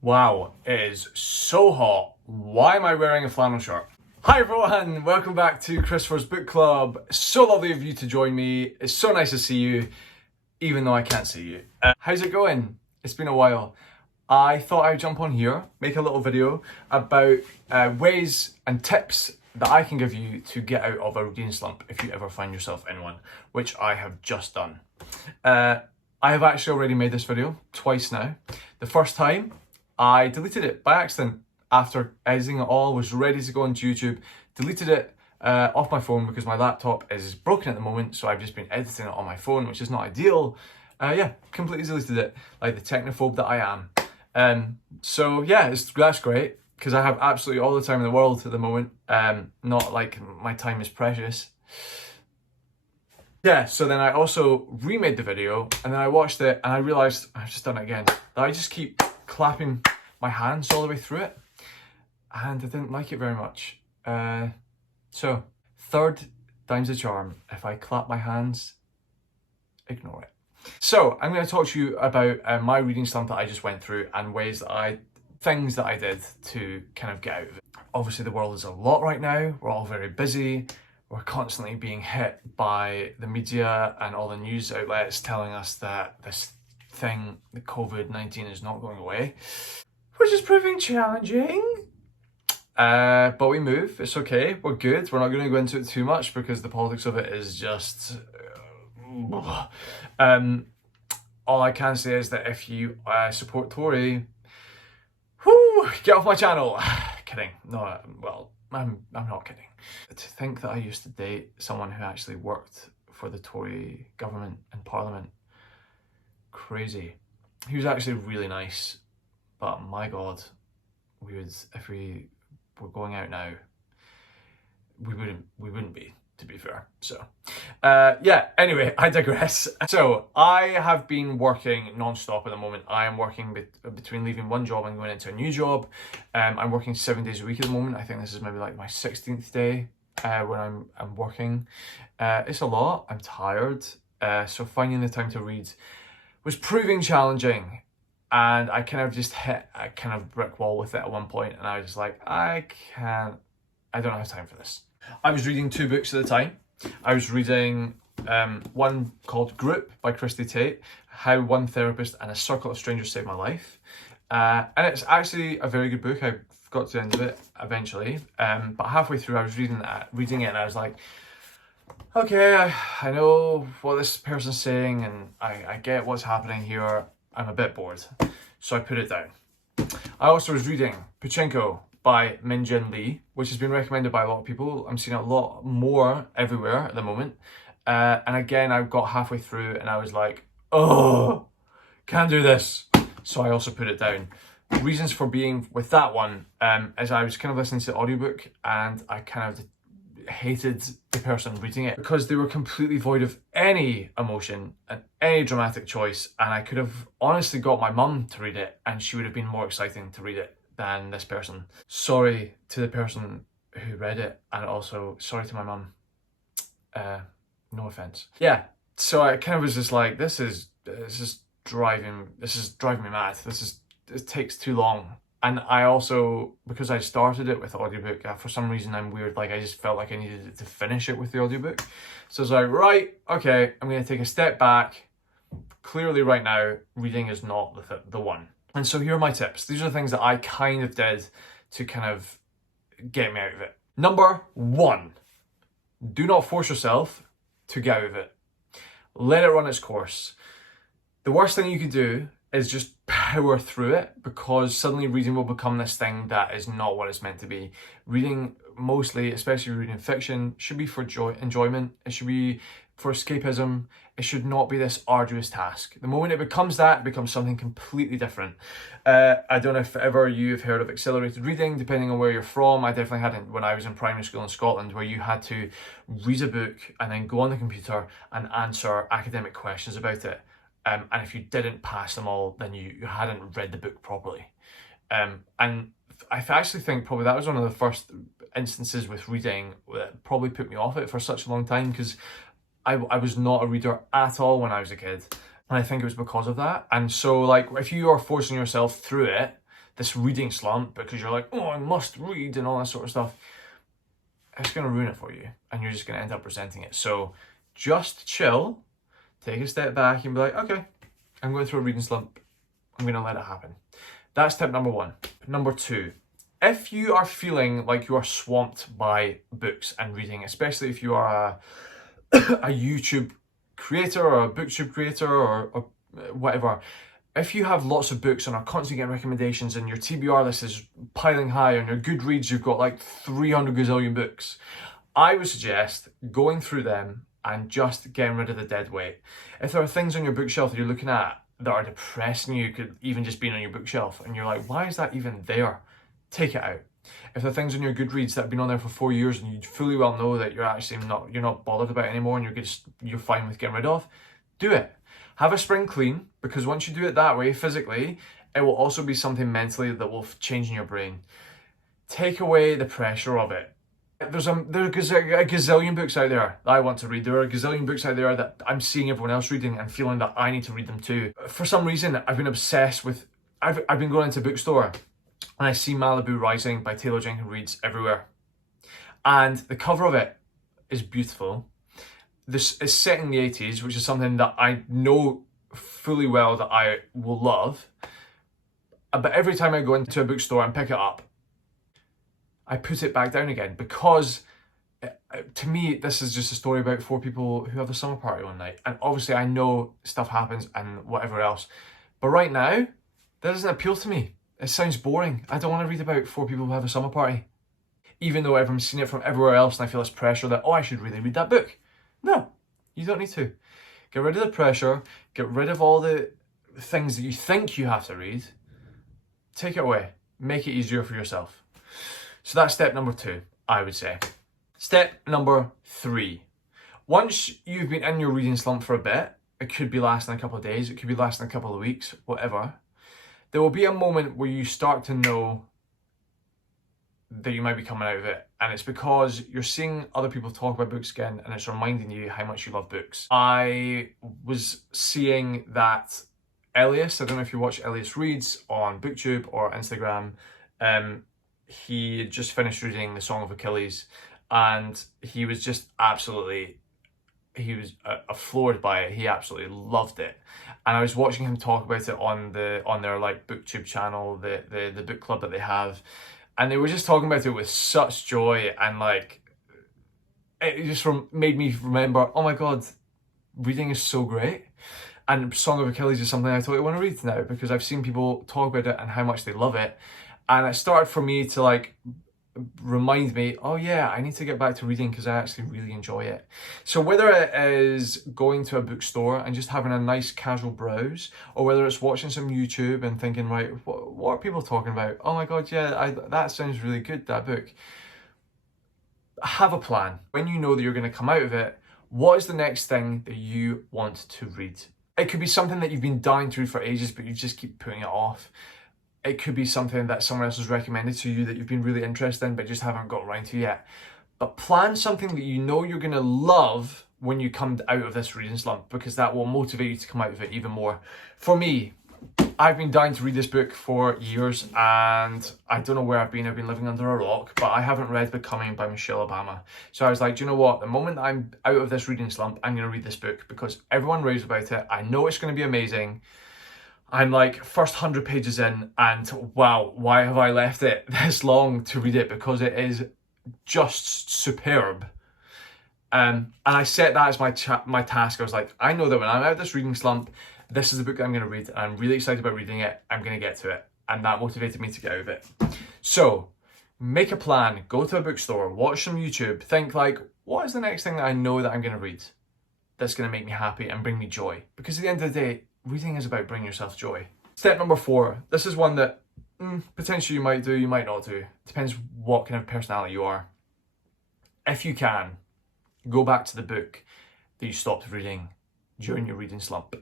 Wow, it is so hot. Why am I wearing a flannel shirt? Hi everyone, welcome back to Christopher's Book Club. So lovely of you to join me. It's so nice to see you, even though I can't see you. How's it going? It's been a while. I thought I'd jump on here, make a little video about ways and tips that I can give you to get out of a reading slump if you ever find yourself in one, which I have just done. I have actually already made this video twice now. The first time, I deleted it by accident after editing it all, was ready to go onto YouTube, deleted it off my phone because my laptop is broken at the moment, so I've just been editing it on my phone, which is not ideal. Yeah, completely deleted it, like the technophobe that I am. So yeah, that's great, because I have absolutely all the time in the world at the moment, not like my time is precious. Yeah, so then I also remade the video, and then I watched it, and I realised, I've just done it again, that I just keep clapping my hands all the way through it, and I didn't like it very much. So, third time's the charm. If I clap my hands, ignore it. So, I'm going to talk to you about my reading slump that I just went through, and things that I did to kind of get out of it. Obviously, the world is a lot right now. We're all very busy. We're constantly being hit by the media and all the news outlets telling us that this thing, the COVID-19, is not going away, which is proving challenging. But we move. It's okay. We're good. We're not going to go into it too much because the politics of it is just... all I can say is that if you support Tory, get off my channel. Kidding. No, well, I'm not kidding. To think that I used to date someone who actually worked for the Tory government and Parliament, crazy. He was actually really nice, but my God, if we were going out now, we wouldn't be, to be fair. So, yeah, anyway, I digress. So, I have been working non-stop at the moment. I am working between leaving one job and going into a new job. I'm working 7 days a week at the moment. I think this is maybe like my 16th day when I'm working. It's a lot. I'm tired. So finding the time to read was proving challenging. And I kind of just hit a kind of brick wall with it at one point, and I was just like, I don't have time for this. I was reading 2 books at a time. I was reading one called Group by Christy Tate, How One Therapist and a Circle of Strangers Saved My Life. And it's actually a very good book. I got to the end of it eventually. But halfway through I was reading it, and I was like, okay, I know what this person's saying, and I get what's happening here. I'm a bit bored. So I put it down. I also was reading Pachinko by Min-Jin Lee, which has been recommended by a lot of people. I'm seeing a lot more everywhere at the moment. And again, I got halfway through and I was like, oh, can't do this. So I also put it down. Reasons for being with that one is I was kind of listening to the audiobook, and I kind of hated the person reading it because they were completely void of any emotion and any dramatic choice, and I could have honestly got my mum to read it and she would have been more exciting to read it than this person. Sorry to the person who read it, and also sorry to my mum. No offense. Yeah, so I kind of was just like, this is driving me mad. It takes too long. And I also, because I started it with the audiobook, for some reason I'm weird, like I just felt like I needed to finish it with the audiobook. So I was like, right, okay, I'm going to take a step back. Clearly right now, reading is not the one. And so here are my tips. These are the things that I kind of did to kind of get me out of it. Number 1, do not force yourself to get out of it. Let it run its course. The worst thing you could do is just power through it, because suddenly reading will become this thing that is not what it's meant to be. Reading, mostly, especially reading fiction, should be for enjoyment. It should be for escapism. It should not be this arduous task. The moment it becomes that, it becomes something completely different. I don't know if ever you've heard of accelerated reading, depending on where you're from. I definitely hadn't when I was in primary school in Scotland, where you had to read a book and then go on the computer and answer academic questions about it. And if you didn't pass them all, then you hadn't read the book properly. And I actually think probably that was one of the first instances with reading that probably put me off it for such a long time, because I was not a reader at all when I was a kid. And I think it was because of that. And so, like, if you are forcing yourself through it, this reading slump, because you're like, oh, I must read and all that sort of stuff, it's going to ruin it for you. And you're just going to end up resenting it. So just chill, take a step back and be like, okay, I'm going through a reading slump. I'm going to let it happen. That's tip number one. Number two, if you are feeling like you are swamped by books and reading, especially if you are a YouTube creator or a booktube creator or whatever, if you have lots of books and are constantly getting recommendations and your TBR list is piling high, and your Goodreads you've got like 300 gazillion books, I would suggest going through them and just getting rid of the dead weight. If there are things on your bookshelf that you're looking at that are depressing you, could even just be on your bookshelf, and you're like, why is that even there? Take it out. If there are things on your Goodreads that have been on there for 4 years and you fully well know that you're actually not bothered about it anymore and you're fine with getting rid of, do it. Have a spring clean, because once you do it that way physically, it will also be something mentally that will change in your brain. Take away the pressure of it. There's a gazillion books out there that I want to read. There are a gazillion books out there that I'm seeing everyone else reading and feeling that I need to read them too. For some reason, I've been obsessed with, I've been going into a bookstore and I see Malibu Rising by Taylor Jenkins Reid everywhere. And the cover of it is beautiful. This is set in the 80s, which is something that I know fully well that I will love. But every time I go into a bookstore and pick it up, I put it back down again, because to me, this is just a story about 4 people who have a summer party one night. And obviously I know stuff happens and whatever else. But right now, that doesn't appeal to me. It sounds boring. I don't want to read about 4 people who have a summer party. Even though everyone's seen it from everywhere else and I feel this pressure that, oh, I should really read that book. No, you don't need to. Get rid of the pressure. Get rid of all the things that you think you have to read. Take it away. Make it easier for yourself. So that's step number 2, I would say. Step number 3. Once you've been in your reading slump for a bit, it could be lasting a couple of days, it could be lasting a couple of weeks, whatever. There will be a moment where you start to know that you might be coming out of it, and it's because you're seeing other people talk about books again and it's reminding you how much you love books. I was seeing that Elias, I don't know if you watch Elias Reads on BookTube or Instagram, he had just finished reading The Song of Achilles, and he was just absolutely, he was floored by it. He absolutely loved it. And I was watching him talk about it on their like BookTube channel, the book club that they have. And they were just talking about it with such joy, and like, it just made me remember, oh my God, reading is so great. And Song of Achilles is something I totally want to read now, because I've seen people talk about it and how much they love it. And it started for me to like remind me, oh yeah, I need to get back to reading because I actually really enjoy it. So whether it is going to a bookstore and just having a nice casual browse, or whether it's watching some YouTube and thinking, right, what are people talking about? Oh my God, yeah, that sounds really good, that book. Have a plan. When you know that you're going to come out of it, what is the next thing that you want to read? It could be something that you've been dying to read for ages, but you just keep putting it off. It could be something that someone else has recommended to you that you've been really interested in, but just haven't got around to yet. But plan something that you know you're going to love when you come out of this reading slump, because that will motivate you to come out of it even more. For me, I've been dying to read this book for years, and I don't know where I've been living under a rock, but I haven't read Becoming by Michelle Obama. So I was like, do you know what? The moment that I'm out of this reading slump, I'm going to read this book, because everyone raves about it. I know it's going to be amazing. I'm like first 100 pages in, and wow, why have I left it this long to read it? Because it is just superb. And I set that as my task. I was like, I know that when I'm out of this reading slump, this is the book that I'm going to read, and I'm really excited about reading it. I'm going to get to it. And that motivated me to get out of it. So make a plan, go to a bookstore, watch some YouTube, think like, what is the next thing that I know that I'm going to read that's going to make me happy and bring me joy? Because at the end of the day, reading is about bringing yourself joy. Step number 4. This is one that potentially you might do, you might not do. Depends what kind of personality you are. If you can, go back to the book that you stopped reading during your reading slump.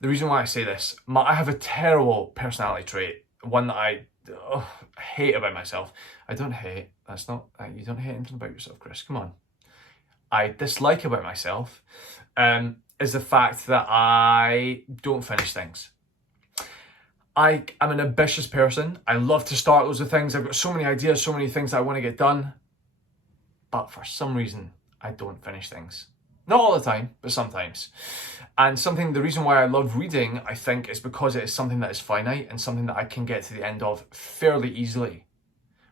The reason why I say this, I have a terrible personality trait, one that I hate about myself. I don't hate, you don't hate anything about yourself, Chris, come on. I dislike about myself is the fact that I don't finish things. I am an ambitious person. I love to start loads of things. I've got so many ideas, so many things that I want to get done. But for some reason, I don't finish things. Not all the time, but sometimes. And the reason why I love reading, I think, is because it is something that is finite and something that I can get to the end of fairly easily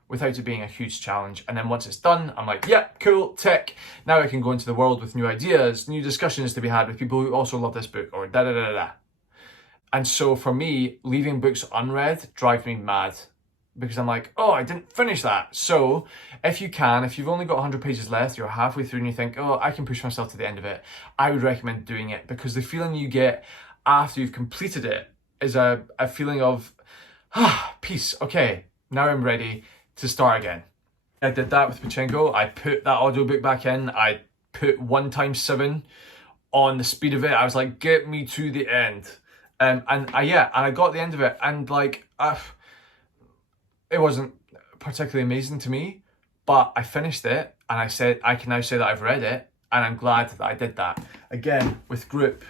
without it being a huge challenge. And then once it's done, I'm like, yeah, cool, tick. Now I can go into the world with new ideas, new discussions to be had with people who also love this book, or da-da-da-da-da. And so for me, leaving books unread drives me mad because I'm like, oh, I didn't finish that. So if you've only got 100 pages left, you're halfway through and you think, oh, I can push myself to the end of it, I would recommend doing it, because the feeling you get after you've completed it is a feeling of, peace. Okay, now I'm ready to start again. I did that with Pachinko. I put that audiobook back in. I put 1x7 on the speed of it. I was like, get me to the end. And I got the end of it, and like, it wasn't particularly amazing to me, but I finished it, and I can now say that I've read it, and I'm glad that I did that. Again, with group,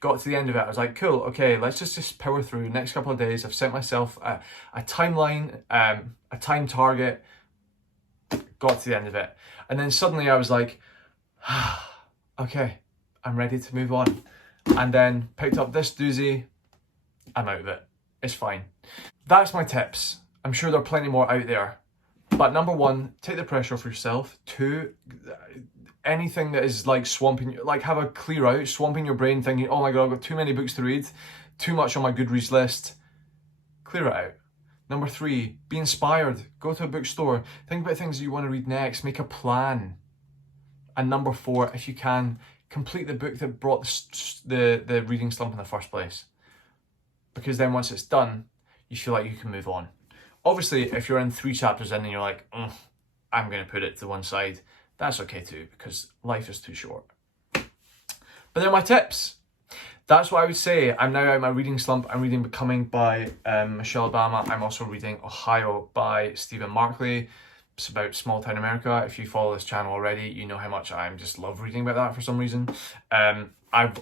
got to the end of it, I was like, cool, okay, let's just power through. Next couple of days, I've set myself a timeline, a time target, got to the end of it. And then suddenly I was like, okay, I'm ready to move on. And then picked up this doozy, I'm out of it. It's fine. That's my tips. I'm sure there are plenty more out there. But number one, take the pressure off yourself. Two, anything that is like swamping, like have a clear out, swamping your brain thinking, oh my God, I've got too many books to read, too much on my Goodreads list. Clear it out. Number three, be inspired. Go to a bookstore. Think about things that you want to read next. Make a plan. And number four, if you can, complete the book that brought the reading slump in the first place. Because then once it's done, you feel like you can move on. Obviously, if you're in 3 chapters in and you're like, I'm going to put it to one side, that's okay too, because life is too short. But they're my tips. That's what I would say. I'm now out my reading slump. I'm reading Becoming by Michelle Obama. I'm also reading Ohio by Stephen Markley. It's about small town America. If you follow this channel already, you know how much I just love reading about that for some reason. I've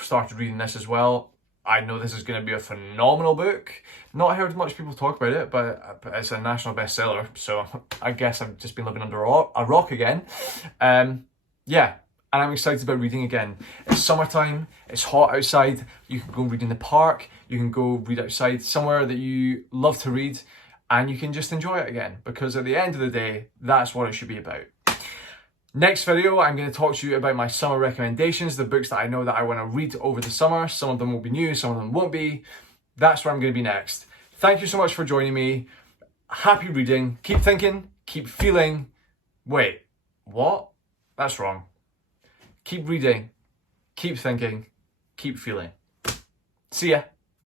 started reading this as well. I know this is going to be a phenomenal book. Not heard much people talk about it, but it's a national bestseller, so I guess I've just been living under a rock again. Yeah, and I'm excited about reading again. It's summertime, it's hot outside, you can go read in the park, you can go read outside somewhere that you love to read, and you can just enjoy it again, because at the end of the day, that's what it should be about. Next video, I'm going to talk to you about my summer recommendations, the books that I know that I want to read over the summer. Some of them will be new, some of them won't be. That's where I'm going to be next. Thank you so much for joining me. Happy reading. Keep thinking, keep feeling. Wait, what? That's wrong. Keep reading, keep thinking, keep feeling. See ya.